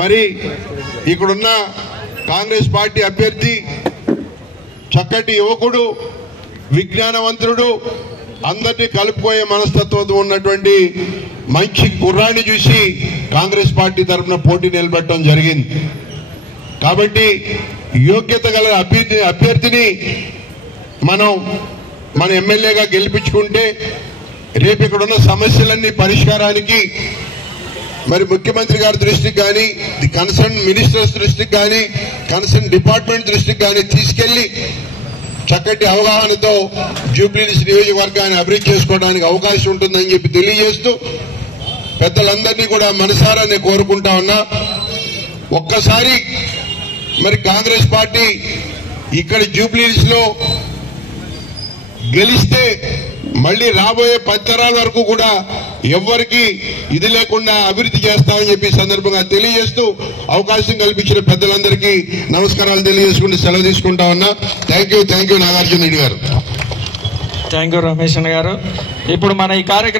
మరి ఇక్కడున్న కాంగ్రెస్ పార్టీ అభ్యర్థి చక్కటి యువకుడు, విజ్ఞానవంతుడు, అందరినీ కలుపుకోయే మనస్తత్వం ఉన్నటువంటి మంచి కుర్రాన్ని చూసి కాంగ్రెస్ పార్టీ తరఫున పోటీ నిలబెట్టడం జరిగింది. కాబట్టి యోగ్యత గల అభ్యర్థిని మన ఎమ్మెల్యేగా గెలిపించుకుంటే రేపు ఇక్కడున్న సమస్యలన్నీ పరిష్కారానికి మరి ముఖ్యమంత్రి గారి దృష్టికి కానీ, ది కన్సర్న్ మినిస్టర్స్ దృష్టికి కానీ, కన్సర్న్ డిపార్ట్మెంట్ దృష్టికి కానీ తీసుకెళ్లి చక్కటి అవగాహనతో జూబ్లీహిల్స్ నియోజకవర్గాన్ని అభివృద్ధి చేసుకోవడానికి అవకాశం ఉంటుందని చెప్పి తెలియజేస్తూ పెద్దలందరినీ కూడా మనసారా నేను కోరుకుంటా ఉన్నా. ఒక్కసారి మరి కాంగ్రెస్ పార్టీ ఇక్కడ జూబ్లీహిల్స్ లో గెలిస్తే మళ్లీ రాబోయే 10 తరాల వరకు కూడా ఎవ్వరికి ఇది లేకుండా అభివృద్ధి చేస్తామని చెప్పి సందర్భంగా తెలియజేస్తూ అవకాశం కల్పించిన పెద్దలందరికీ నమస్కారాలు తెలియజేసుకుంటూ సెలవు తీసుకుంటా ఉన్నా. థ్యాంక్ యూ నాగార్జున రెడ్డి గారు. థ్యాంక్ యూ రమేష్ గారు. ఇప్పుడు మన ఈ కార్యక్రమం